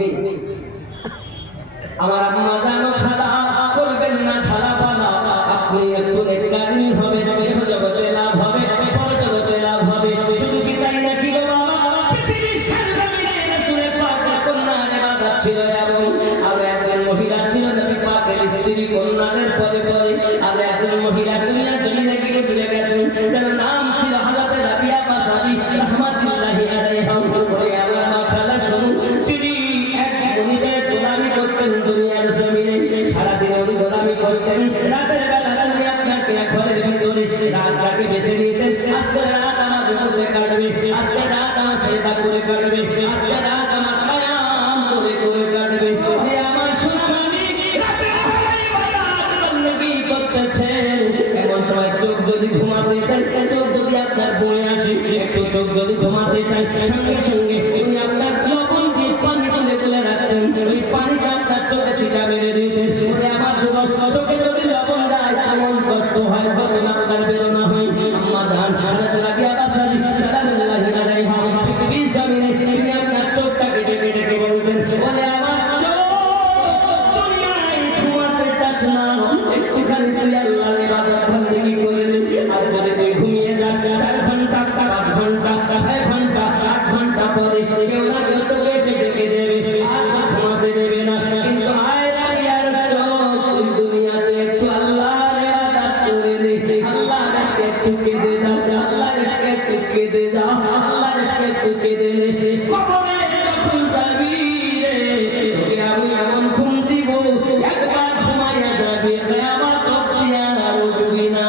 নেই। আমার আম্মা জানো খালা করবেন না ছালা পালা, আপনি একটু নেককারী হবে, এহ জগতে লাভ হবে, পর জগতে লাভ হবে। শুধু কি তাই নাকি গো বাবা, পৃথিবীর সামনে রাসূলের পাকের কন্যার ইবাদত ছিল এমন, আর একজন মহিলা ছিল নবী পাকের স্ত্রী কন্যাদের পরে পরে, আর একজন মহিলা দুনিয়ার জমিনে গিয়ে চলে গেছেন, যার নাম ছিল হযরত রাবিয়া বাসারি রাহমাতুল্লাহি আলাইহা। ওই আমার মা খালা শুনুন, তিনি এক মনিবের গোলামি করতেন দুনিয়ার জমিনে, সারাদিন উনি গোলামি করতেন, রাতের বেলা উনি আপনাকে ঘরের ভিতরে রাতটাকে বেছে নিতেন, আজকে রাত আমার মধ্যে কাটবে, আজকে রাত আমার সেজদা করে কাটবে, আজকে রাত আমার কিয়াম করে করে কাটবে। হে আমার সোনা মানিক, রাতের বেলা ইবাদত বندگی করতেছেন, এমন সময় চোখ যদি ঘুমাতে চায়, চোখ যদি আপনার বয়ে আসে, একটু চোখ যদি ঘুমাতে চায়, সঙ্গে সঙ্গে উনি আপনার লবণ দিয়ে পানি তুলে তুলে রাখতেন, ওই পানিটা আপনার চোখে ছিটা মেরে দিতেন। ওরে আমার যুবক, চোখে যদি লবণ যায় এমন কষ্ট হয়, তখন আপনার বেরোনা হয়। আম্মা জান হযরত রাবিয়া বাসারি সালামুল্লাহি আলাইহা পৃথিবীর জমিনে তিনি আপনার চোখটাকে ডেকে ডেকে বলতেন, ওরে আমার চোখ, দুনিয়ায় ঘুমাতে চাস না, একটুখানি তুই আল্লাহর ইবাদত বندگی করে নে। আর যদি তুই ঘুমিয়ে যাস 4 ঘন্টা 5 ঘন্টা 6 ঘন্টা 8 ঘন্টা পরে কেউ না কেউ তোকে এসে ডেকে দেবে, আর ঘুমাতে দেবে না। কিন্তু আয় রাবিয়ার চোখ, তুই দুনিয়াতে একটু আল্লাহর ইবাদত করে নে, আল্লাহর ইশকে একটু কেঁদে যা, আল্লাহর ইশকে একটু কেঁদে যা, আল্লাহর ইশকে একটু কেঁদে নে। কবরে যখন যাবি রে, তোকে আমি এমন ঘুম দিব, একবার ঘুমাইয়া যাবি, কিয়ামত অবধি আর উঠবি না।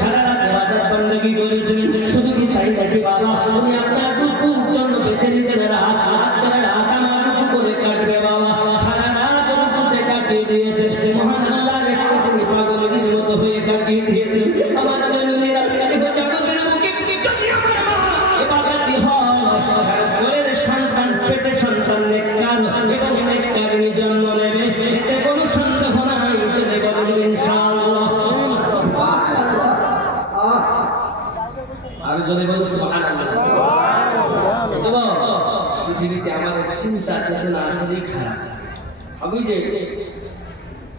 সারা রাত ইবাদত বندگی করেছেন, শুধু কি তাই নাকি বাবা, উনি আপনার রুকুর জন্য বেছে নিতেন রাত, আজকের রাত আমার রুকু করে কাটবে বাবা, সারা রাত রুকুতে কাটিয়ে দিয়েছেন, মহান আল্লাহর ইশকে তিনি পাগলের মতো হয়ে কাটিয়ে দিয়েছেন। আমার জননীরা, এহ জগতের বুকে যদি আমার মা ইবাদতি হয়, আর ঘরের সন্তান, পেটে সন্তান নেককার এবং নেককারিনী জন্ম নেবে, এতে কোনো সন্দেহ নাই, চলে বলুন ইনশাআল্লাহ। আর যদি বলুন সুবহানাল্লাহ। পৃথিবীতে আমাদের চিন্তা চেতনা আসলেই খারাপ। আমি যে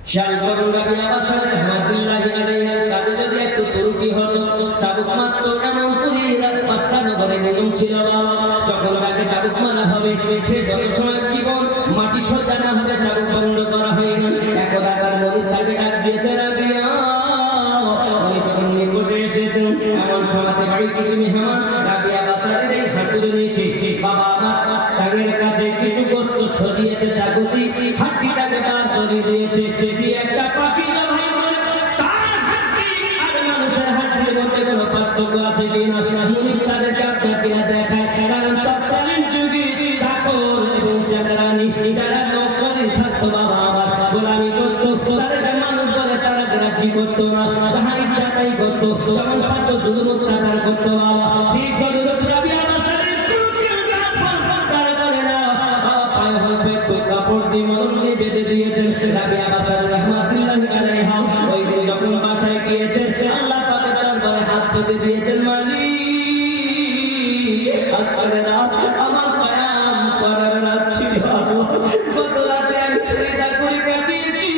খেয়াল করুন, রাবিয়া বাসারি রাহমাতুল্লাহি আলাইহার কাজে যদি একটু ত্রুটি হতো, চাবুক মারত, এমন করে বাসরা নগরের নিয়ম ছিল বাবা, যখন তাকে চাবুক মারা হবে, সে যত সময় জীবন মাটি সজ্জা না হবে, চাবুক বন্ধ করা হয় না। একদা তার মনিব তাকে ডাক দিয়েছে, রাবিয়া, উনি তখন নিকটে এসেছেন, এমন সমাজে বাড়ি কিছু মেহমান রাবিয়া বাসারির এই হাঁটুর নিচে বাবা আমার টাঙের কাছে কিছু গোস্ত সজিয়েছে, জাগতি হাড্ডিটাকে বার করে দিয়েছে, সেটি একটা পাখি জবাই করে, তার হাড্ডি আর মানুষের হাড্ডির মধ্যে কোনো পার্থক্য আছে কিনা মুনিব তাদেরকে আপনাকে দেখায়। কারণ তৎকালীন যুগে চাকর এবং চাকরানি যারা নৌকরি থাকতো বাবা আমার গোলামি করতো, তাদেরকে মানুষ বলে তারা গ্রাহ্য করতো না, যাহা ইচ্ছা তাই করতো, যেমন পারতো জুলুম অত্যাচার করতো বাবা। ঠিক হযরত রাবিয়া বাসারির কোনো চিন্তা তারা করে না, বাবা পায়ে হলপে কাপড় দিয়ে মলম দিয়ে বেঁধে দিয়েছেন। রাবিয়া বাসারি রাহমাতুল্লাহি আলাইহা ওই দিন যখন বাসায় গিয়েছেন, আল্লাহ পাকের দরবারে হাত পেতে দিয়েছেন, মালিক আজকে রাত আমার কিয়াম করার রাত ছিল, গত রাতে আমি সিজদা করে কাটিয়েছি,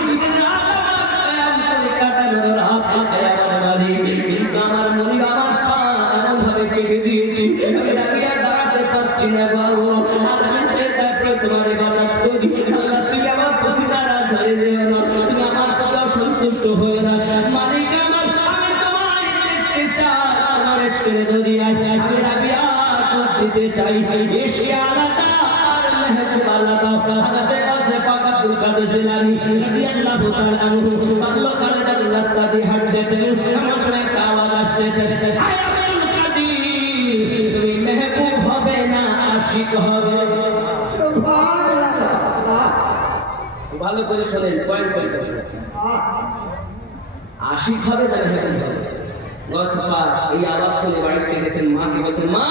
আজকে রাত আমার কিয়াম করে কাটানোর রাত। আমার মালিক, কিন্তু আমার মনিব আমার পা এমন ভাবে কেটে দিয়েছি, আমি রাবিয়া দাঁড়াতে পারছি না গো আল্লাহ, আর আমি সিজদা করে তোমার ইবাদত করি। আল্লাহ, তুমি আমার প্রতি নারাজ হয়ে যেও না, তুমি আমার প্রতি অসন্তুষ্ট হয়ে না। মালিক আমার, আমি তোমায় দেখতে চাই, তোমার ইশকের দরিয়ায় আমি রাবিয়া দিতে চাই। ইশকে আলাদা আর মেহবুব আলাদা। হযরত গাউসে পাক আব্দুল কাদের জিলানী রাদিয়াল্লাহু তাআলা আনহু বাল্যকালে যখন রাস্তা দিয়ে হাঁটতেন, এমন সময় একটা আওয়াজ আসতেছে, আয় আব্দুল কাদের, তুমি মেহবুব হবে না আশিক হবে। ভালো করে শোনেন, পয়েন্ট পয়েন্ট আশিক হবে না মেহবুব হবে। গাউসে পাক এই আওয়াজ শুনে বাড়িতে গেছেন, মাকে বলছেন, মা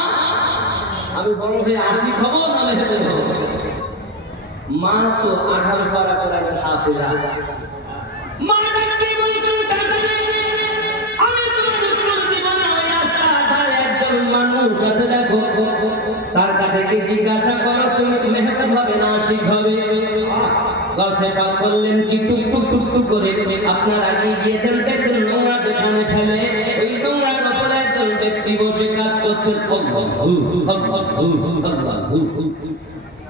আমি বড় হয়ে আশিক হব না মেহবুব হব? মা তো 18 পারা করা হাফেজা। মা ডাকতে বলছেন, মানুষ আছে দেখো, তার কাছে কি জিজ্ঞাসা করো তুমি মেহবুব হবে না আশিক হবে? গাছে পাক করলেন কি টুক টুক করে আপনার আগে গিয়েছেন, দেখছেন নোংরা যেখানে ফেলে ওই নোংরার উপরে একজন ব্যক্তি বসে কাজ করছেন।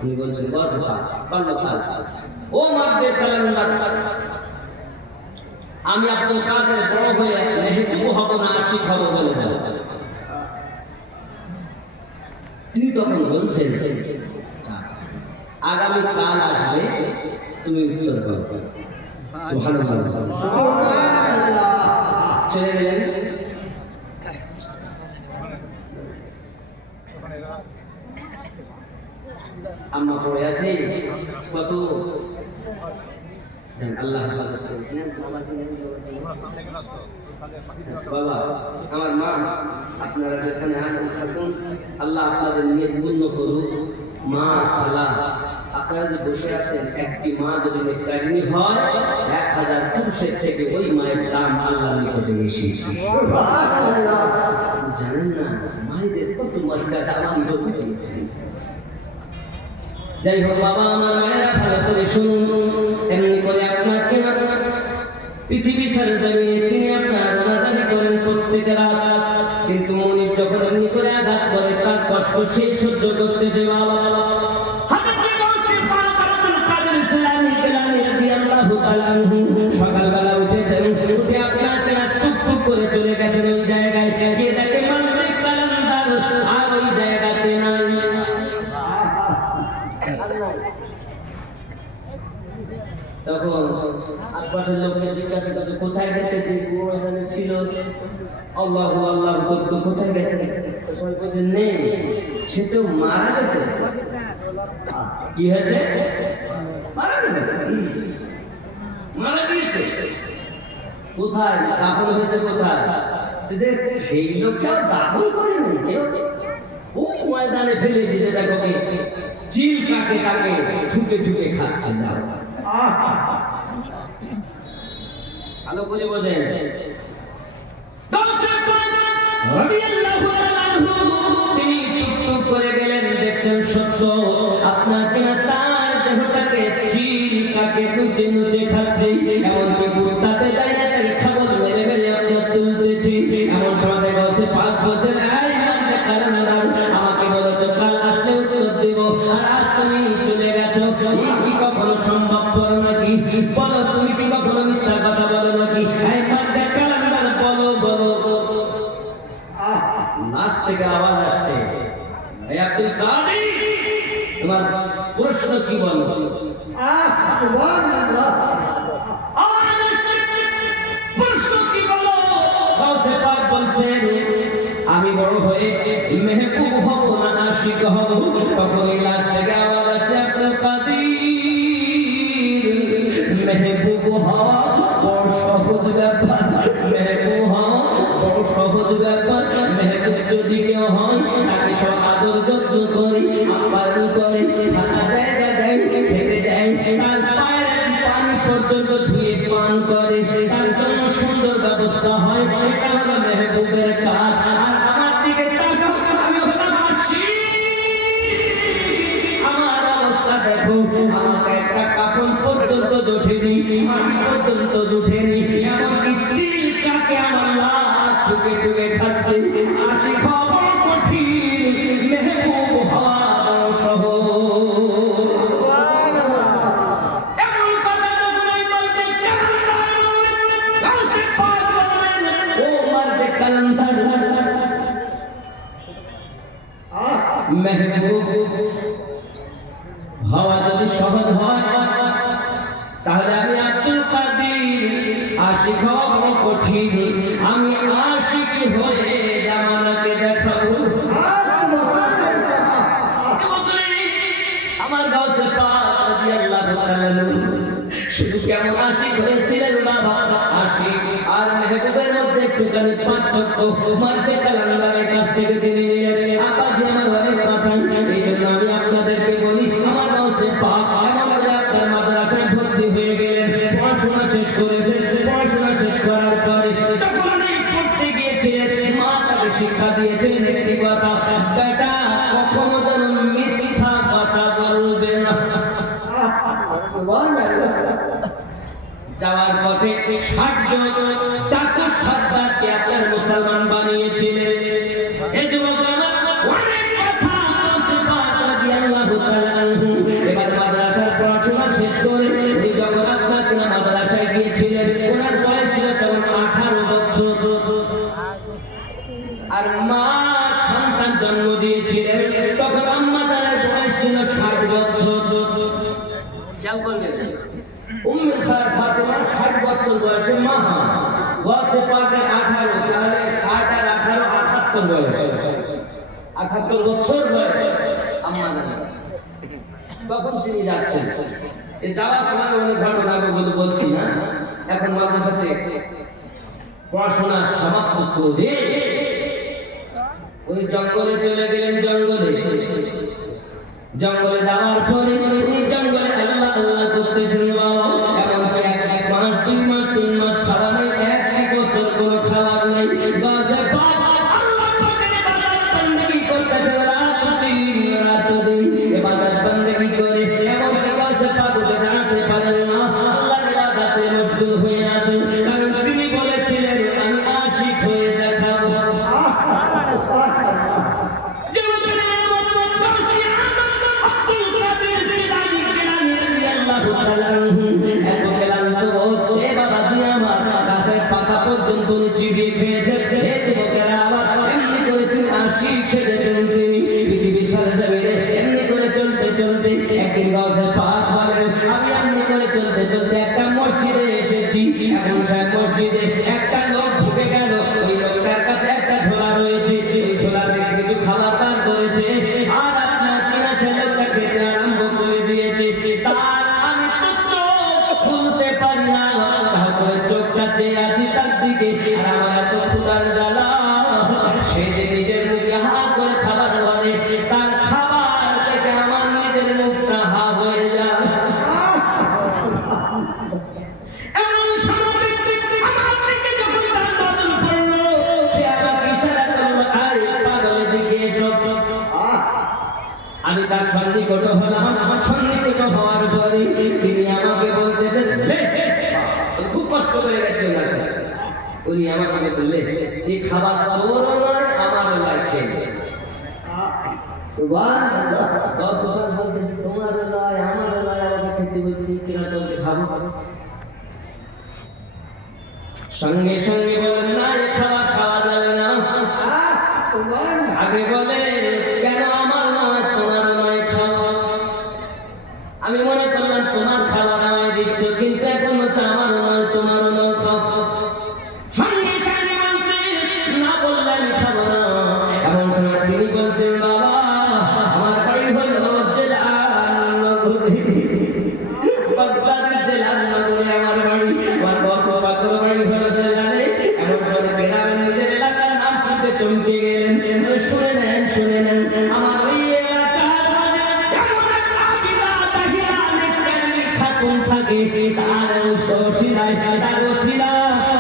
উনি বলছেন গাছে পাক ও মারদের কালান্দার, আমি আব্দুল কাদের বড় হয়ে মেহবুব হব না আশিক হব বলে যাও। তিনি তখন বলছেন আগামী কাল আসবে, তুমি উত্তর করো। সুবহানাল্লাহ, চলে গেলেন। আমরা পড়ে আছি কত আল্লাহ বাবা আমার মা, আপনারা যেখানে আছেন থাকুন, আল্লাহ আপনাদের নিয়ে পূর্ণ করুন। মা খালা আপনারা যে বসে আছেন, একটি মা যদি নেককারিনী হয় 1000 পুরুষের থেকে ওই মায়ের দাম আল্লাহর নিকটে বেশি। জানেন না মায়েদের কত মর্যাদা আমার নবী দিয়েছেন। যাই হোক বাবা আমার মায়েরা ভালো করে শুনুন, এমনি করে আপনাকে পৃথিবী সারা জমিয়ে তিনি আপনার রোনাদারি করেন প্রত্যেক রাত, কিন্তু মনির যখন এমনি করে আঘাত করে তার কষ্ট সেই সহ্য করতে যে বাবা সকালবেলা উঠেছেন, উঠে আপনাকে টুক করে চলে গেছেন ওই জায়গায়, গিয়ে দেখে মালিক কালান্দার আর ওই জায়গাতে নাই। তখন আশপাশের লোককে জিজ্ঞাসা করছে কোথায় গেছে, যে এখানে ছিল আল্লাহ আল্লাহ করতো, কোথায় গেছে? সবাই বলছে নেই, সে তো মারা গেছে। কি হয়েছে? মারা গেছে, মারা গিয়েছে। কোথায় দাফন হয়েছে? কোথায়? সেই লোককে দাফন করেনি, ও ময়দানে ফেলেছে। দেখো চিল কাকে কাকে ঠুকে খাচ্ছে। ভালো করে বোঝেন। তিনি টুক করে গেলেন, দেখছেন সত্য আপনার কিনা তার দেহটাকে চিল কাকে নুচে খাচ্ছে, এমনকি বুকটাতে দাঁড়িয়ে তাকে খাবার মেরে আপনার তুলতেছি। এমন সময় বসে পাক বলছেন আমাকে বলেছো কাল আসলে উত্তর দেব, আর আজ তুমি চলে গেছো। কি কখনো সম্ভবপর নাকি? বলো তুমি কি কখনো মিথ্যা কথা বলো নাকি? বলো। নাচ থেকে আওয়াজ আসছে, আব্দুল কাদের তোমার প্রশ্ন কি বলো? প্রশ্ন কি বলো? গাউসে পাক বলছেন আমি বড় হয়ে মেহবুব হব না আশিক হব। তখন এই লাশ থেকে আওয়াজ আসে আব্দুল কাদের মেহবুব হওয়া বড় সহজ ব্যাপার, মেহবুব হওয়া বড় সহজ ব্যাপার। মেহবুব যদি কেউ হয় তাকে সব আদর যত্ন করি, আপ্যায়ন করে, থাকা জায়গা দেয়, খেতে দেয়, তার পায়ের পানি পর্যন্ত ধুয়ে পান করে, তার জন্য সুন্দর ব্যবস্থা হয়। এটা হলো মেহবুবের কাজ। আর আমার দিকে তাকাও, আমি হলাম আশিক। আমার অবস্থা দেখো, আমাকে একটা কাফন পর্যন্ত জোটেনি, মাটি পর্যন্ত জোটেনি, এমনকি চিল কাকে আমার লাশ ঠুকে খাচ্ছে। আশিক হওয়া কঠিন, মেহবুব হওয়া সহজ। মেহবুব হওয়া যদি সহজ হয় তাহলে আমি আব্দুল কাদের আশিক হওয়া বড় কঠিন। আমি আশিক হয়ে জামানাকে দেখাবো। আমার গাউসে পাক রাদিয়াল্লাহু তাআলা শুধু কেমন আশিক হয়েছিলেন বাবা, আশিক আর মেহবুবের মধ্যে একটুখানি পার্থক্য মারতে কালান্দারের কাছ থেকে তিনি নিলেন। আব্বাজি আমার অনেক পাঠান, এই জন্য আমি আপনাদেরকে বলি আমার গাউসে পাক এমন করে আপনার মাদ্রাসায় ভর্তি হয়ে গেলেন, পড়াশোনা শেষ করেছেন। পড়াশোনা শেষ করার পরে যখন পড়তে গিয়েছিলেন মা তাকে শিক্ষা দিয়েছিলেন একটি কথা, 60 জন চাকর সর্দারকে আপনার মুসলমান বানিয়েছিলেন। এই যুবক আমার অনেক কথা গাউসে পাক রাদিয়াল্লাহু তাআলা আনহু এবার মাদ্রাসার পড়াশোনা শেষ করে উনি যখন আপনার মাদ্রাসায় গিয়েছিলেন ওনার বয়স ছিল তখন 18 বছর আর মা সন্তান জন্ম দিয়েছিলেন তখন আম্মা জানের বয়স ছিল 60 বছর। খেয়াল করবেন উম্মে খায়ের ফাতেমা 60 বছর বয়সে মা হন, গাউসে পাকের 18 তাহলে 60 আর 18 78 বয়স, 78 বছর বয়স আম্মা জানের। তখন তিনি যাচ্ছেন, এই যাওয়ার সময় অনেক ঘটনা বলে বলছি না, এখন মাদ্রাসাতে পড়াশোনা সমাপ্ত করে ওই জঙ্গলে চলে গেলেন। জঙ্গলে যাওয়ার পরে উনি জঙ্গলে আল্লাহ আল্লাহ করতেছেন। এমনকি 1 মাস 2 মাস 3 মাস খাওয়া নেই, 1 বছর কোনো খাবার নেই। গাউসে পাক আল্লাহ পাকের ইবাদত বندگی করতেছেন রাত দিন ইবাদত বندگی করে। এমনকি গাউসে পাক উঠে দাঁড়াতে পারেন না, আল্লাহর ইবাদতে মশগুল হয়ে আছেন, কারণ তিনি বলেছিলেন আমি আশিক হয়ে দেখাবো। একদিন গাউসে পাক বলেন আমি এমনি করে চলতে চলতে একটা মসজিদে এসেছি। এখন সেই মসজিদে একটা লোক ঢুকে গেল, ওই লোকটার কাছে একটা ঝোলা রয়েছে, ওই ঝোলা থেকে কিছু খাবার পান করেছে আর আপনার কিনা ছেলেটা খেতে আরম্ভ করে দিয়েছে। তার আমি তো চোখ খুলতে পারি না, তারপরে চোখটা চেয়ে আছি তার দিকে, আর আমার এত ক্ষুধার জ্বালা সে যে নিজের মুখে হা করে খাবার বলে, তার খাবার থেকে আমার নিজের মুখটা হা হয়ে যায়। এমন সময় আমার দিকে যখন তার নজর পড়লো, সে আমাকে ইশারা করলো আয় পাগলের দিকে এসো। আমি তার সন্নিকট হলাম। আমার সন্নিকট হওয়ার পরে তিনি আমাকে বলতেছেন খুব কষ্ট করে গেছে ওনার কাছে, উনি আমাকে বললেন এই খাবার তোরও নয় আমারও নয়, খেয়ে তোমারও নয় আমারও নয়, আমাকে খেতে বলছি কিনা তোকে খাবো। সঙ্গে সঙ্গে বলেন না এ খাবার খাওয়া যাবে না। আগে বলে কেন আমার নয় তোমারও নয় খাওয়া। আমি মনে করলাম তোমার খাবার আমায় দিচ্ছ, কিন্তু এখন হচ্ছে আমারও নয় তোমারও নয় খাও। সঙ্গে সঙ্গে বলছে না বললে আমি খাবো না। এমন সময় তিনি বলছেন বাবা আমার বাড়ি হলো বাগদাদের জেলার নগরে আমার বাড়ি, আমার বসবাকর বাড়ি হলো জেলারে। এমন সময় বেরাবেন নিজের এলাকার নাম শুনতে চমকে গেলেন। শুনে নেন আমার ওই এলাকার মানে এমন একটা বিলা দাহিলা নেককারী খাতুন থাকে, তার ওসিলায় তার ওসিলা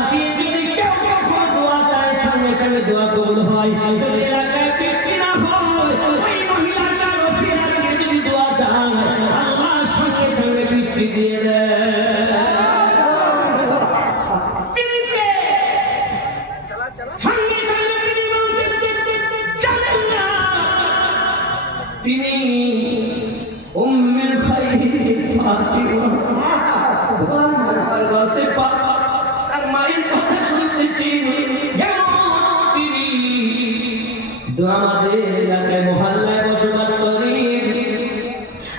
কি যদি কেউ কখনো দোয়া চায় সঙ্গে সঙ্গে দোয়া কবুল হয়। যদি এলাকায় বৃষ্টি না হয় ওই মহিলাটার ওসিলা দিয়ে যদি দোয়া চায় আল্লাহ সঙ্গে সঙ্গে বৃষ্টি দিয়ে দেয়। সঙ্গে সঙ্গে তিনি বলছেন জানেন না তিনি উম্মুল খাইর ফাতিমা গাউসে পাক তার মায়ের কথা শুনতেছি। তিনি আমাদের এলাকায় মহল্লায় বসবাস করেন।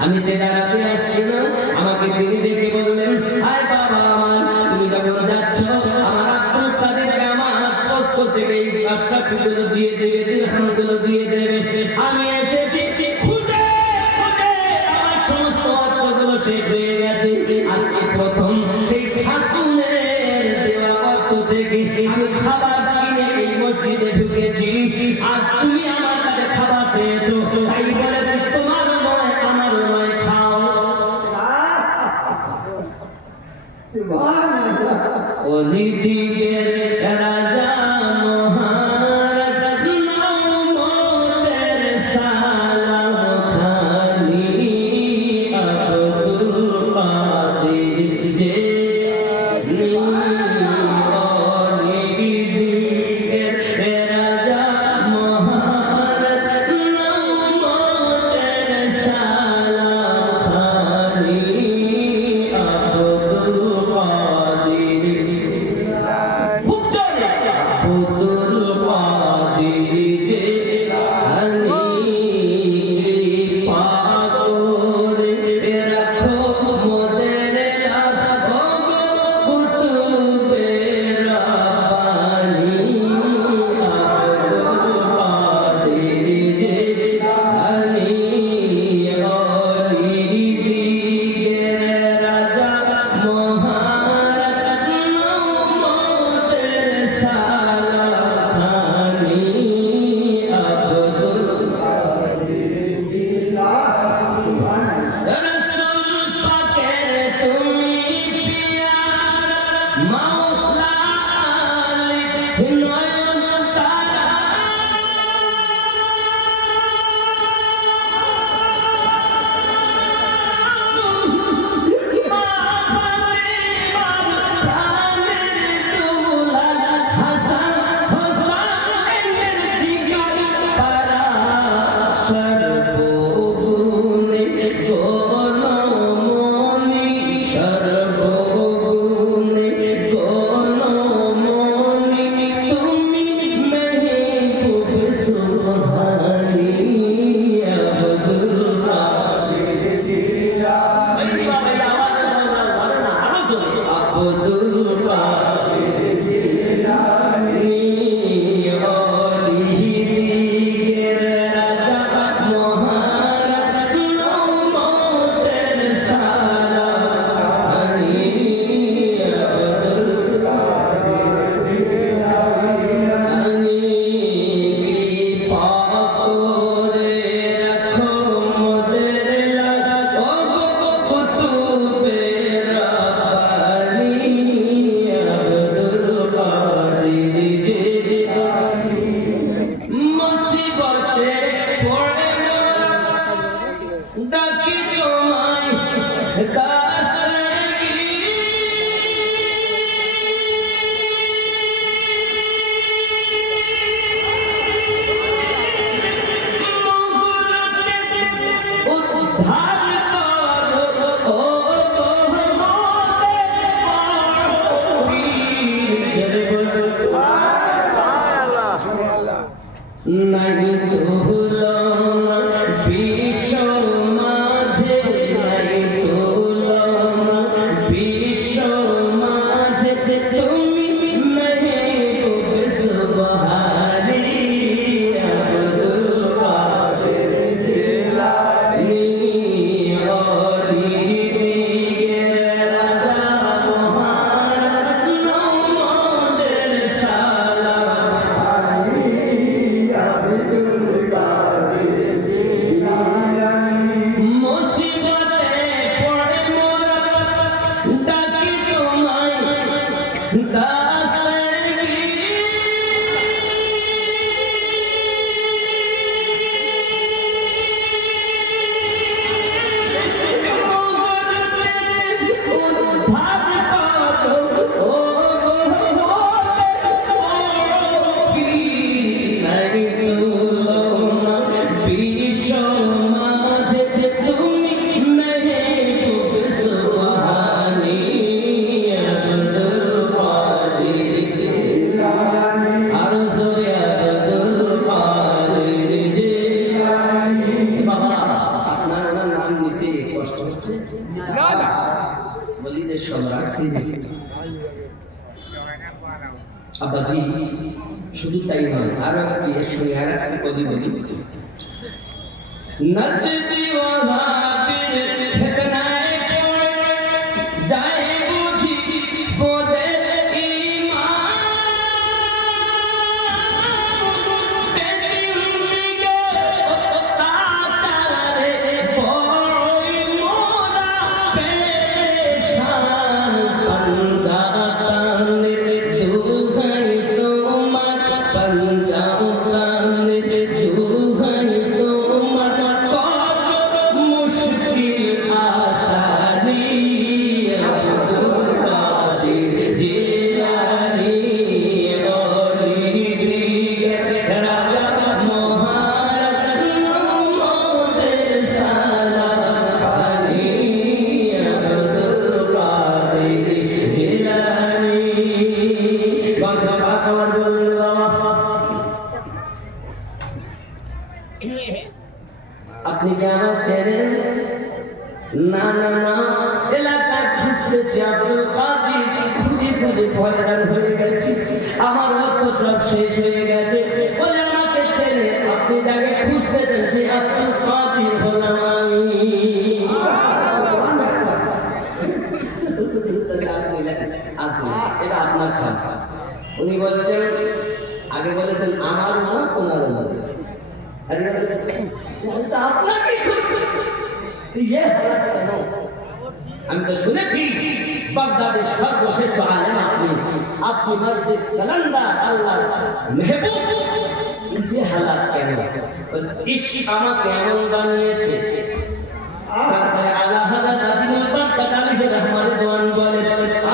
আমি তেদারাতে আসছিলাম, আমাকে তিনি ডেকে বললেন আয় বাবা আমার তুমি যখন যাচ্ছ আমার আব্দুল কাদেরকে আমার পক্ষ থেকে এই আশরাফগুলো দিয়ে দেবে, দিরহামগুলো দিয়ে দেবে। আমি এসেছি খুঁজে খুঁজে আমার সমস্ত অর্থগুলো শেষ হয়ে গেছে। আজকে প্রথম সেই খাতুনের দেওয়া অর্থ থেকে আমি খাবার কিনে এই মসজিদে ঢুকেছি, আর তুমি আমার কাছে খাবার চেয়েছো, তাই বলেছি তোমার নয় আমার নয় খাও। ওলিদিগের রাজা মহারাজ নমতের সা নয়ন তারা নাই তুলনা বিশ্ব মাঝে, নাই তুলনা বিশ্ব মাঝে, তুমি মেহবুব সুবহানী আব্দুল কাদের জিলানী অলিদের রাজা মহারাজ নমদের সালাম মুসিবতে পড়ে মোরা ডাকি তোমায় দাস্তারগিরি উদ্ধার করো ও নাই তুলনা বিশ্ব মাঝে, তুমি মেহবুব সুবহানী আব্দুল কাদের জিলানী আরো জোরে আব্দুল কাদের জিলানী। বাবা আপনার ওনার নাম নিতে কষ্ট হচ্ছে? বলি যে সম্রাট তিনি আব্বাজি। শুধু তাই নয়, আরো একটি এর সঙ্গে আর একটি কবি বলি। নচতি ওয়াহাবির ফিতনায় পড়ে যায় বুঝি ওদের ঈমান, বেদিন দিগে অত্যাচারে বড়ই মোরা পেরেশান। পাঞ্জাবানের দুহাই তোমার, পাঞ্জাবানের দুহাই তোমার, কত মুশকিল আসানি আব্দুল কাদের জিলানী অলিদের রাজা মহারাজ নমদের সালাম আলী আব্দুল কাদের জিলানী। বাসা বাবার বলল আপনি কি আমার ছেড়ে? না না না, এলাকায় খুঁজতেছি আব্দুল কাদের, খুঁজে খুঁজে পয়দান হয়ে গেছি, আমার রক্ত সব শেষ হয়ে গেছে, বলে আমাকে ছেড়ে আপনি যাকে খুঁজতে যাচ্ছি আব্দুল কাদের হলাম আমি। আপনি এটা আপনার খাতা। উনি বলছেন, আগে বলেছেন আমার মা তোমার মা, আপনাকে আমি তো শুনেছি বাগদাদের সর্বশ্রেষ্ঠ আলেম আপনি, আপনি মর্দে কালান্দার আল্লাহর মেহবুব, ये हालात কেন? ইস আমাকে এমন বানিয়েছে। সরকার আলা হযরত আজিমুল বারকাত আলাইহি রহমান বলে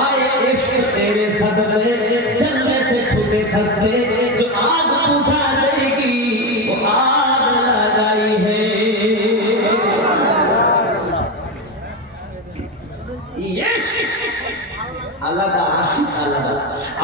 आए इश्क तेरे सदक़े जलने से छूटे सस्ते जो आग बुझा देगी वो आग लगाई है। আলাদা আশিক আলাদা।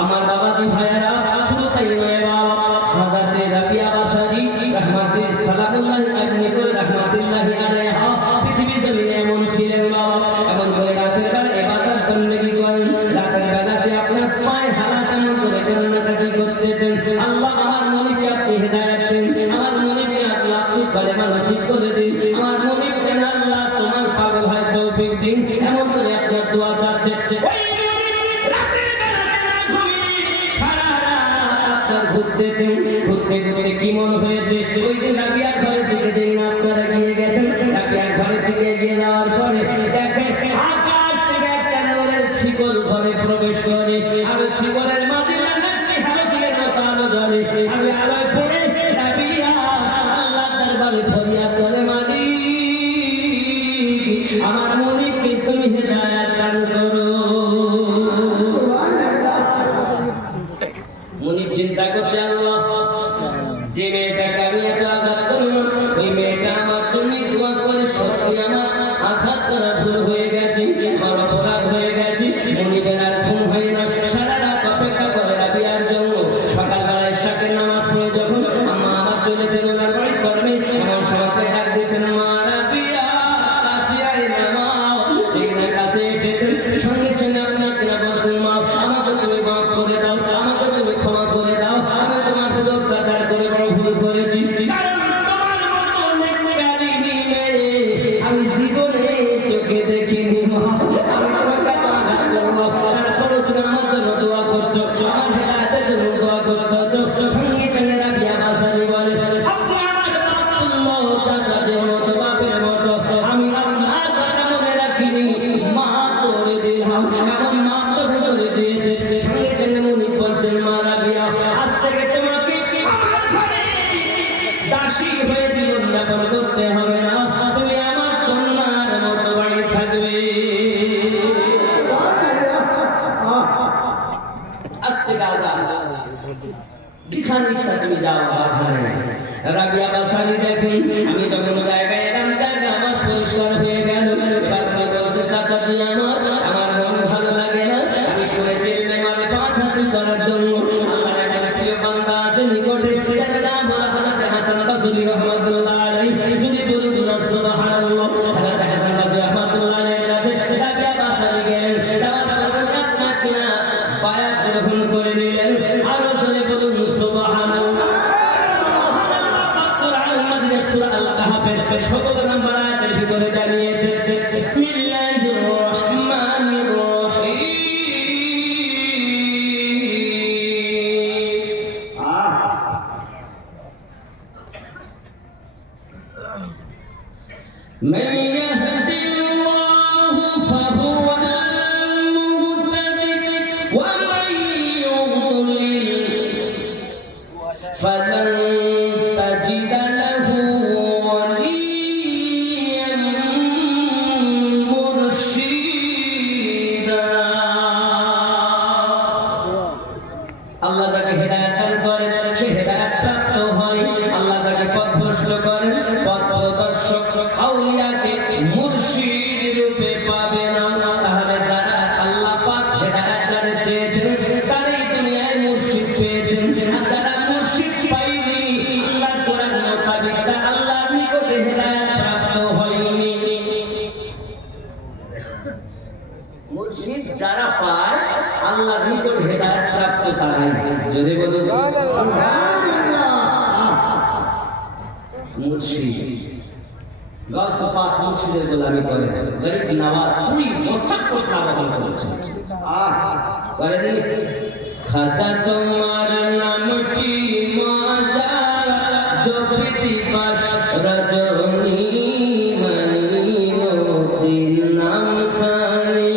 আমার বাবাজি ভাইয়েরা শুধু তাই নয় বাবা, হযরত রাবিয়া বাসারি রাহমাতুল্লাহি সালামুল্লাহি আলাইহি করে রাহমাতুল্লাহি আলাইহা পৃথিবী জমিনে এমন ছিলেন বাবা, এমন করে রাতের বেলা ইবাদত বندگی করেন, রাতের বেলাতে আপনার পায়ে হালাত এমন করে কান্নাকাটি করতেন। আল্লাহ আমার মনিবকে আপনি হেদায়েত দেন, আমার মনিবকে আল্লাহ আপনি কলেমা নসিব করে দিন, আমার মনিবকে আল্লাহ তোমার পাগল হয় তৌফিক দিন, এমন করে আপনার দোয়া চাচ্ছে। ঘুরতে ঘুরতে কি মনে হয়েছে ওই দিন রাবিয়ার ঘরের দিকে যেই না আপনারা গিয়ে গেছেন, রাবিয়ার ঘরের দিকে গিয়ে যাওয়ার পরে দেখে আকাশ থেকে একটা নূরের শিকল ঘরে প্রবেশ করে, আর শিকলের মাঝে নাকি হালকিনের মতো আলো জ্বলে। আমি আলোয় পড়ে রাবিয়া আল্লাহর দরবারে ফরিয়াদ করে, মালিক আমার মনিবকে তুমি হেদায়েত দান করো। মনিব চিন্তা করছে আল্লাহ যে মেয়েটাকে আমি এত আঘাত করলাম ওই মেয়েটা আমার জন্য দোয়া করে সত্যি আমার আঘাত করা ভুল হয়ে গেছে, আমার অপরাধ হয়ে গেছে। মনিবের আর ঘুম হয় না, সারা রাত অপেক্ষা করে রাবিয়ার জন্য। সকালবেলায় শাকের নামাজ পড়ে যখন আম্মা আমার চলেছেন ওনার বাড়ি করবে, এমন সমাজকে ডাক দিয়েছেন, মা রাবিয়া কাছে আয় নামাও। যেই না কাছে এসেছেন সঙ্গে সঙ্গে আপনাকে না বলছেন, মা আমাকে তুমি মাফ করে দাও, আমাকে তুমি ক্ষমা করে দাও, আমি তোমার প্রতি অত্যাচার করে বড় ভুল করেছি, কারণ তোমার মতো নেককারিনী মেয়ে আমি জীবনে চোখে দেখিনি। আমি তোমাকে আঘাত করবো, তারপরও তুমি আমার জন্য দোয়া করছো, আমার হেদায়েতের জন্য দোয়া করছো। সঙ্গে সঙ্গে রাবিয়া বাসারি বলে, আপনি আমার বাপ তুল্য চাচাদের মতো, বাপের মতো, আমি আপনার কথা মনে রাখিনি, মাফ করে দিলাম। এমন মাফ তো করে দিয়েছে। সঙ্গে সঙ্গে মনিব বলছেন, মা রাবিয়া আজ থেকে তোমাকে আমার ঘরে দাসী হয়ে জীবন যাপন করতে হবে না, তুমি আমার কন্যার মতো বাড়ি থাকবে। আজ থেকে যেখানে ইচ্ছা তুমি যাও, বাধা নেই। রাবিয়া বাসারি দেখেন আমি যখন জায়গায় এলাম জায়গা আমার পরিষ্কার হয়ে গেল। এবার উনি বলছে, চাচাজি আমার মন ভালো লাগে না, আমি শুনেছি মেমারে পাঠ হাসিল করার জন্য আল্লাহর একজন প্রিয় বান্দা আছে নিকটে, যার নাম হলো হযরত হাসান বাসরি রাহমাতুল্লাহ আলাইহি। যদি বলি সুবহানাল্লাহ, হযরত হাসান বাসরি রাহমাতুল্লাহ আলাইহির কাছে রাবিয়া বাসারি গেলেন, যাওয়ার পর আপনার কিনা বায়াত গ্রহণ করে নিলেন। আর জোরে বলুন সুবহানাল্লাহ। সূরা আল কাহফের 17 নম্বর আয়াতের ভিতরে জানিয়েছে, বিসমিল্লাহির রহমানির রহিম। মান ইয়াহদিল্লাহু ফাহুয়াল মুহতাদি ওয়া মান ইউদ্লিল ফালান তাজিদা লাহু ওয়ালিয়্যান মুরশিদা। আল্লাহ যাকে হেদায়েত দান করেন সে হেদায়েত প্রাপ্ত হয়, আল্লাহ যাকে পথভ্রষ্ট করেন পথ প্রদর্শক আউলিয়াকে মুরশিদ রূপে পাবে না। তাহলে যারা আল্লাহ পাক হেদায়েত দানে চেয়েছেন তারাই দুনিয়ায় মুরশিদ পেয়েছেন, আর যারা মুরশিদ পায়নি আল্লাহর কোরআন মোতাবেক তারা আল্লাহর নিকটে হেদায়েত প্রাপ্ত হয়নি। মুরশিদ যারা পায় আল্লাহর নিকট হেদায়েত প্রাপ্ত তারাই। যদি বলুন সুবহানাল্লাহ। মুরশিদ গাছ পাক মুর্শিদের গোলামি করে, গরিব নওয়াজ পুরি মশক্কত লাভবান করেছেন। বলেন খাজা তোমার নামটি মাজা জপতি বাস রজনী মনি দিন নাম খানি।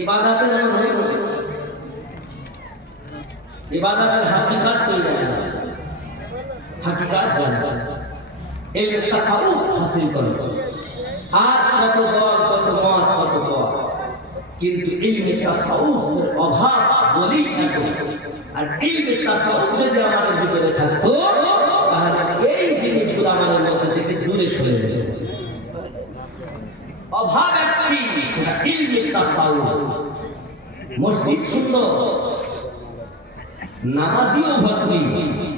ইবাদতের ইবাদতের হাকিকাত তৈরি হয়, হাকিকাত জানা, ইলমে তাসাউফ হাসিল করে। আজ কত দল, কত মত, কত দল, কিন্তু ইলমে তাসাউফের অভাব বলেই থাকে। আর ইলমে তাসাউফ যদি আমাদের ভিতরে থাকতো তাহলে এই জিনিসগুলো আমাদের মধ্যে থেকে দূরে সরে যেত। অভাব একটি, সেটা ইলমে তাসাউফ। মসজিদ সুন্দর, নামাজিও ভর্তি,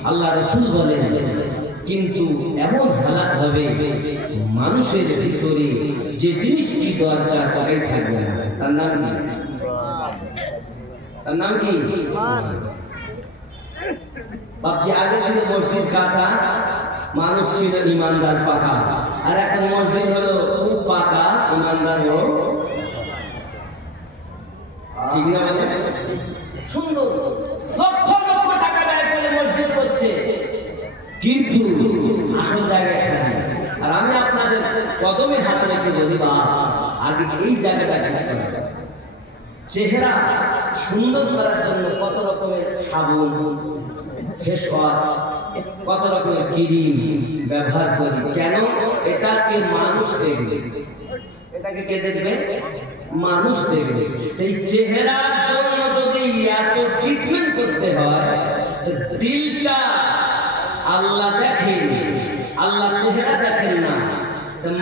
আল্লাহ রাসূল বলেন, কিন্তু এমন হালাত হবে মানুষের ভিতরে যে জিনিসটি দরকার তাই থাকবে না। তার নাম কি? তার নাম কি? বাপজি, আগে ছিল মসজিদ কাঁচা, মানুষ ছিল ইমানদার পাকা, আর এখন মসজিদ হলো খুব পাকা, ইমানদার হলো ঠিক না? মানে সুন্দর, লক্ষ লক্ষ টাকা ব্যয় করে মসজিদ করছে, কিন্তু আসল জায়গায় খারাপ। আর আমি আপনাদের কদমে হাত রেখে বলি, বা আগে এই জায়গাটা ঠিক করা। চেহারা সুন্দর করার জন্য কত রকমের সাবুন, ফেস ওয়াশ, কত রকমের ক্রিম ব্যবহার করি। কেন? এটাকে মানুষ দেখবে। এটাকে কে দেখবে? মানুষ দেখবে। এই চেহারার জন্য যদি এত ট্রিটমেন্ট করতে হয়, দিলটা আল্লাহ দেখেন, আল্লাহ চেহারা দেখেন না,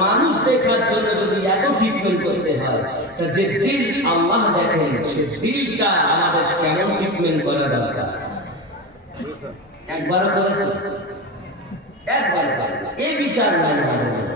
মানুষ দেখার জন্য যদি এত ট্রিটমেন্ট করতে হয়, তা যে দিল আল্লাহ দেখেন, সে দিলটা আমাদের কেমন ট্রিটমেন্ট করা দরকার। একবারও করেছে? একবার এই বিচার নাই আমাদের।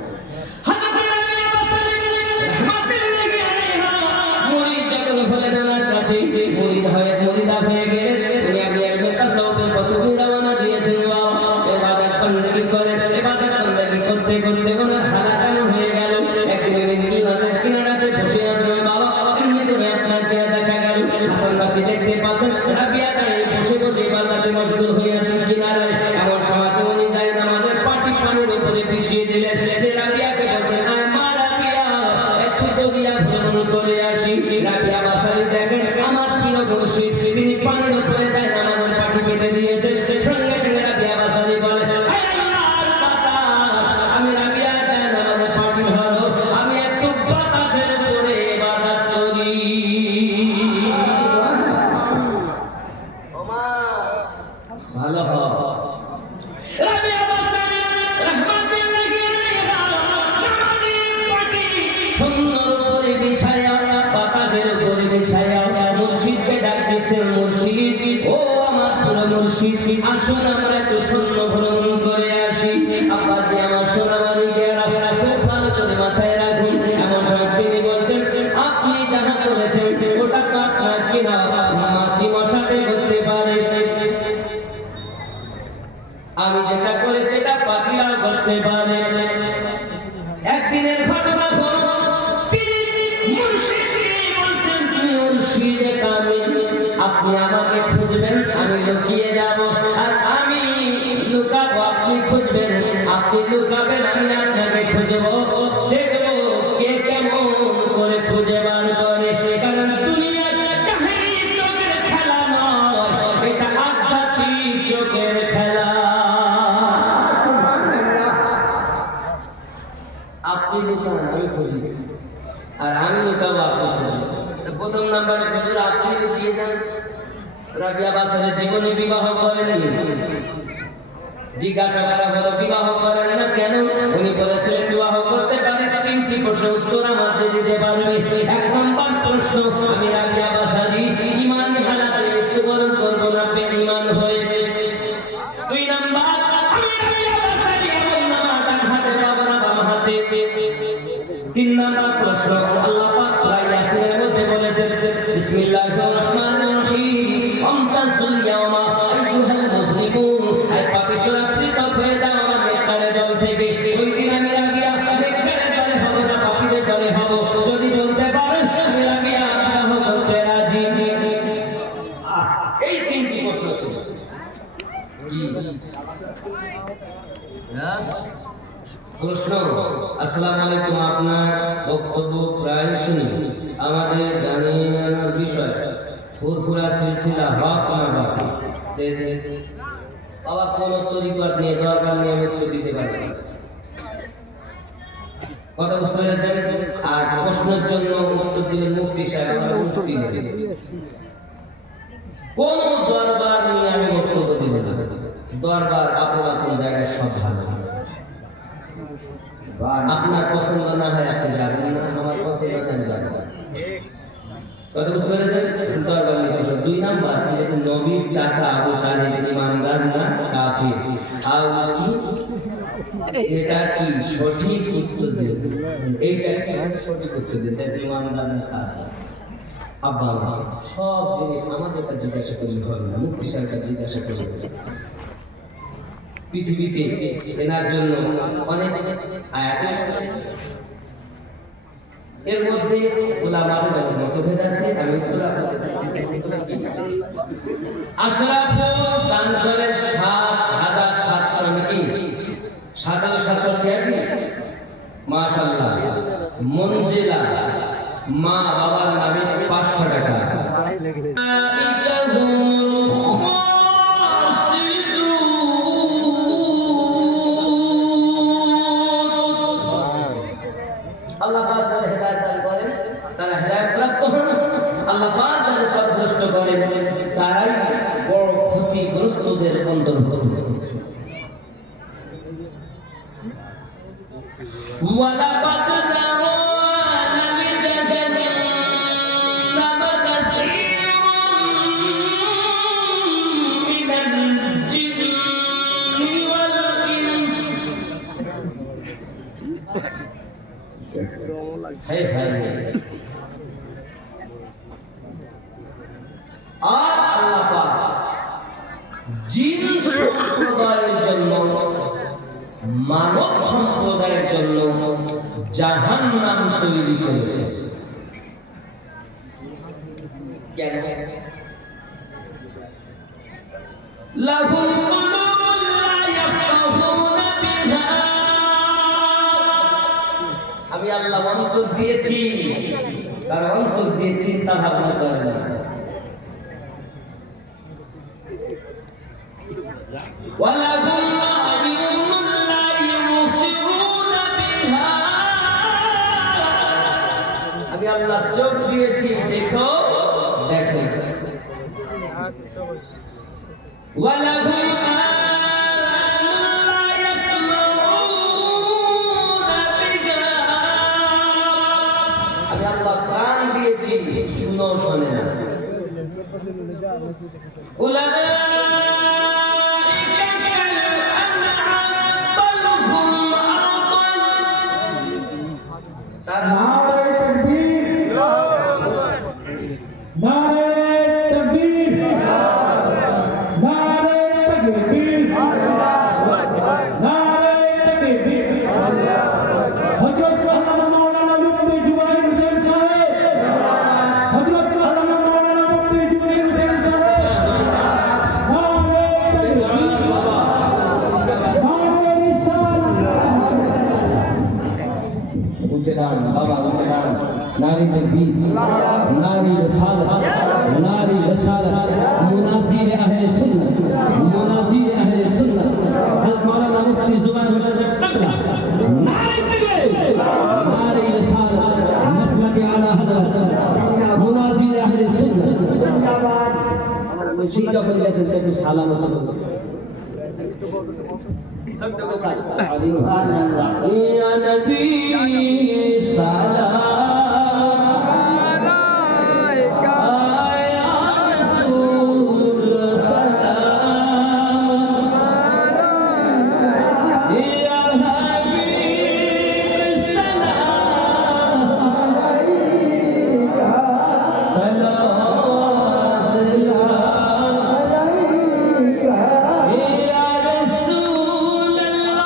আসুন আমরা একটু শূন্য ভ্রমণ করে আসি। আব্বাজি আমার সোনামানিকেরা খুব ভালো করে মাথায় রাখুন। এমন সময় তিনি বলছেন, আপনি যাহা করেছেন ওটা তো আপনার কিনা মাসি মশাতে করতে পারে, আমি যেটা করেছি এটা পাখিরাও করতে পারে। একদিনের ঘটনা হলো, তিনি মুর্শিদকে বলছেন, মুর্শিদে কামিল, আপনি আমাকে খুঁজবেন, আমি লুকিয়ে যাব, আর আমি লুকাবো, আপনি খুঁজবেন, আপনি লুকাবেন, আমি আপনাকে খুঁজবো, দেখবো কে কেমন করে খুঁজে বার করে। কারণ দুনিয়ার জাহেরি চোখের খেলা নয়, এটা আধ্যাত্মিক চোখের খেলা। আপনি লুকান, আমি খুঁজি, আর আমি লুকাবো, আপনি খুঁজবেন। প্রথম নাম্বারে খুঁজলে আপনি লুকিয়ে যান। রাবিয়া বাসারের জীবনে বিবাহ করেননি। জিজ্ঞাসা করা হলো, বিবাহ করেন না কেন? উনি বলেছিলেন, বিবাহ করতে পারে। তিনটি প্রশ্ন উত্তর আমার যে দিতে পারবে। এক নম্বর প্রশ্ন, আমি রাবিয়া বাসারি ইমানি হালাতে মৃত্যুবরণ করবো না বেঈমান হয়ে। দুই নাম্বার, আমি রাবিয়া বাসারি এমন নামাজ ডান হাতে পাবো না বাম হাতে। তিন নাম্বার প্রশ্ন, আল্লাহ পাক সূরা ইয়াসিনের মধ্যে বলেছেন, বিসমিল্লাহির রহমানির রহিম, আমতাজুল ইয়াওমা আইয়ুহাল মুসলিমুন, এই পাপিষ্ঠরা পৃথক হয়ে যাও আমার নেককারের দল থেকে। ওই দিন আমি রাবিয়া নেককারের দলে হব না, পাপীদের দলে হব। যদি বলতে পারেন আমি রাবিয়া বিবাহ করতে রাজি। এই তিনটি প্রশ্ন ছিল। কি প্রশ্ন? আসসালামু আলাইকুম, আপনার বক্তব্য প্রায় পুরপুরা সিলসিলা হক না বাকি বাবা কোন তরিকত নিয়ে দরকার নিয়ে আমি উত্তর দিতে পারি না। কথা বুঝতে পেরেছেন? আর প্রশ্নের জন্য উত্তর দিবেন মুফতি সাহেব, আমার মুফতি হবে। কোন দরবার নিয়ে আমি বক্তব্য দিব না। দরবার আপনার কোন জায়গায় সব ভালো, আপনার পছন্দ না হয় আপনি যাবেন না, আমার পছন্দ না আমি যাবো না। কথা বুঝতে পেরেছেন? দরবার নিয়ে প্রশ্ন। 2 নাম্বার, নবীর চাচা আবু তালিব ইমানদার না কাফির? আর কি এটা কি সঠিক উত্তর দিন? এইটা কি সঠিক উত্তর দিন? ইমানদার না কাফির? আব্বা সব জিনিস আমাদের কাছে জিজ্ঞাসা করলে হবে না, মুফতি সাহেবের জিজ্ঞাসা করলে। পৃথিবীতে এনার জন্য অনেক আয়াত আছে, এর মধ্যে উলামাদের অনেক মতভেদ আছে। আমি উত্তর আপনাদের দিতে চাই। আশরাফুল দান করেন ৭,৭০০ নাকি ৭,৭৮৬? মাশাআল্লাহ। মনজিলা মা বাবার নামে ৫০০ টাকা। আল্লাহ পাক যাদের হেদায়েত দান করেন তারা হেদায়েত প্রাপ্ত হন, আল্লাহ পাক যাদের পথভ্রষ্ট করেন তারাই বড় ক্ষতিগ্রস্তদের অন্তর্ভুক্ত। ওয়ালাকাদ নারানা লিজাহান্নাম কাসীরাম মিনাল জিন্নি ওয়াল ইনস। হায় হায়। আর আল্লাহ পাক জিন সম্প্রদায়ের জন্য মানব সম্প্রদায়ের জন্য জাহান্নাম তৈরি করেছে। কেন? লাহুম কুলুবুন লা ইয়াফকাহুনা বিহা। আমি আল্লাহ অন্তর দিয়েছি, তার অন্তর দিয়ে চিন্তা ভাবনা করে না। ওয়ালাহুম আ'য়ুনুন লা ইউবসিরুনা বিহা। আমি আল্লাহ চোখ দিয়েছি, দেখো দেখো। ওয়ালাহুম কান দিয়েছি, শুনো শোনে না। উলাইকা কাল আনআম বাল হুম আদাল। নারে তাকবীর, নারে তাকবীর, নারে তাকবীর, নারে তাকবীর। হযরত মাওলানা মুফতি জুবাইর হোসেন সাহেব, হযরত মাওলানা মুফতি জুবাইর হোসেন সাহেব, নারে তাকবীর বাবা, নারে রিসালাত। উচ্চ দান বাবা, উচ্চ দান। নারে তাকবীর, নারে রিসালাত, নারে রিসালাত। মুনাজির আহলে সুন্নাত, মুনাজির আহলে সুন্নাত হযরত মাওলানা মুফতি জুবাইর হোসেন সাহেব টাকলা। নারে তাকবীর, নারে রিসালাত, মাসলাকে আলা হযরত মুনাজির আহলে সুন্নাত জিন্দাবাদ। আমার মুর্শিদ যখন গেছেন একটু সালাম আছে ইয়া নবী সালাম আলাইকা, ইয়া রাসূল সালাম আলাইকা, ইয়া হাবিব সালাম আলাইকা, সালাওয়াত আলাইকা, ইয়া রাসূল আল্লাহ।